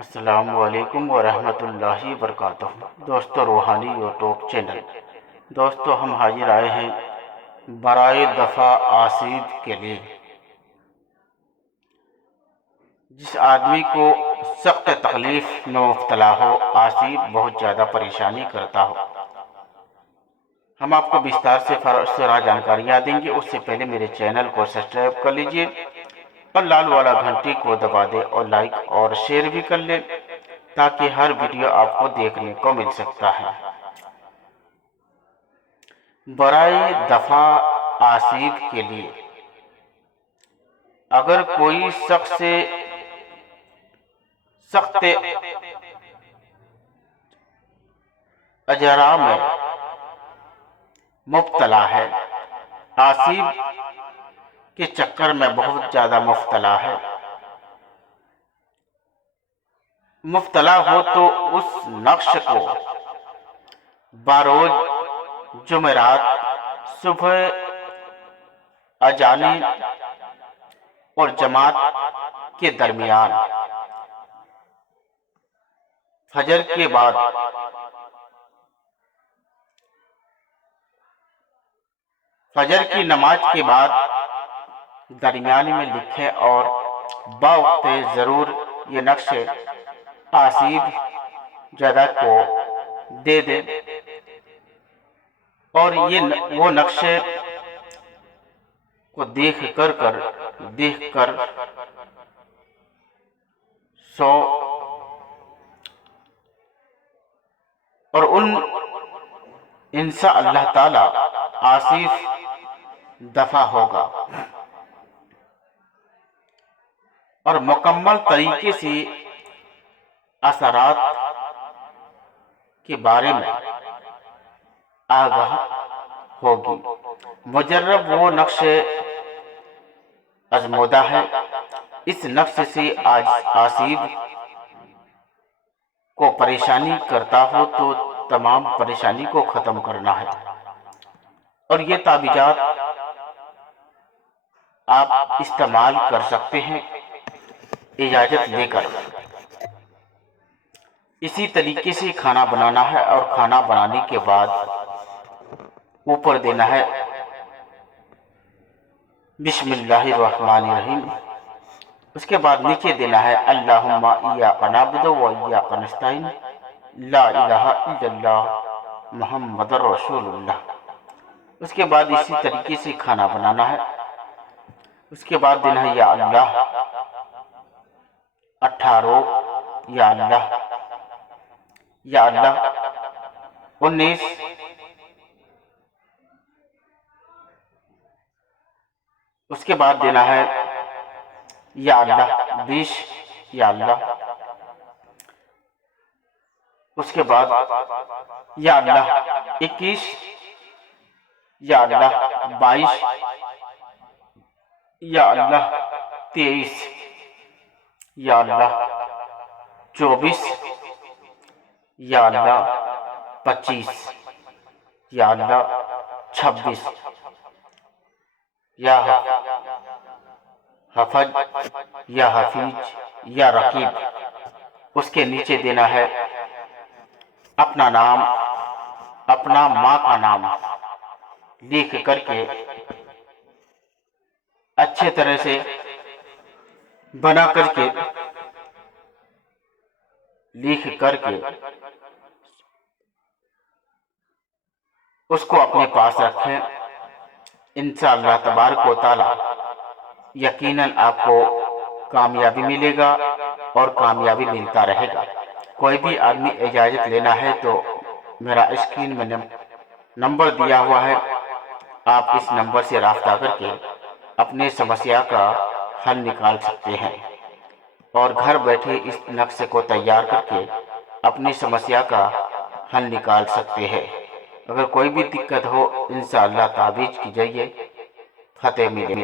السلام علیکم ورحمۃ اللہ وبرکاتہ۔ دوستو روحانی یوٹیوب چینل، دوستو ہم حاضر آئے ہیں برائے دفع آسیب کے لیے۔ جس آدمی کو سخت تکلیف میں مبتلا ہو، آسیب بہت زیادہ پریشانی کرتا ہو، ہم آپ کو بستار سے سارا جانکاریاں دیں گے۔ اس سے پہلے میرے چینل کو سبسکرائب کر لیجئے اور لال والا گھنٹی کو دبا دیں اور لائک اور شیئر بھی کر لیں تاکہ ہر ویڈیو آپ کو دیکھنے کو مل سکتا ہے۔ برائے دفع آسیب کے لیے اگر کوئی شخص سے سخت اجرا میں مبتلا ہے، آسیب کے چکر میں بہت زیادہ مبتلا ہو تو اس نقش کو بروز جمعرات صبح اذان اور جماعت کے درمیان فجر کے بعد فجر کی نماز کے بعد درمیان میں لکھے اور باوقت ضرور یہ نقش آسیب زدہ کو دے دے، اور وہ نقش کو دیکھ کر سو اور انشاء اللہ تعالی آسیب دفع ہوگا اور مکمل طریقے سے اثرات کے بارے میں آگاہ ہوگی۔ مجرب وہ نقش آزمودہ ہے، اس نقش سے آسیب کو پریشانی کرتا ہو تو تمام پریشانی کو ختم کرنا ہے، اور یہ تعویذات آپ استعمال کر سکتے ہیں اجازت لے کر۔ اسی طریقے سے کھانا بنانا ہے، اور کھانا بنانے کے بعد اوپر دینا ہے بسم اللہ الرحمن الرحیم، اس کے بعد نیچے دینا ہے اللہم ایاک نعبد و ایاک نستعین لا الہ الا اللہ محمد رسول اللہ۔ اس کے بعد اسی طریقے سے کھانا بنانا ہے، اس کے بعد دینا ہے یا اللہ 18، یا اللہ 19، اس کے بعد دینا ہے یا اللہ 20، یا اللہ، اس کے بعد یا اللہ 21، یا اللہ 22، یا اللہ 23، یا اللہ 24، یا اللہ 25، یا اللہ 26، یا حفظ، یا حفیظ، یا رقیب۔ اس کے نیچے دینا ہے اپنا نام، اپنا ماں کا نام لکھ کر کے اچھے طرح سے بنا کر کے لکھ کر کے اس کو اپنے پاس رکھیں۔ انشاءاللہ تبارک و تعالی یقیناً آپ کو کامیابی ملے گا اور کامیابی ملتا رہے گا۔ کوئی بھی آدمی اجازت لینا ہے تو میرا اسکرین میں نمبر دیا ہوا ہے، آپ اس نمبر سے رابطہ کر کے اپنے سمسیا کا حل نکال سکتے ہیں، اور گھر بیٹھے اس نقش کو تیار کر کے اپنی سمسیا کا حل نکال سکتے ہیں۔ اگر کوئی بھی دقت ہو انشاءاللہ تعویذ کے ذریعے فتح ملے۔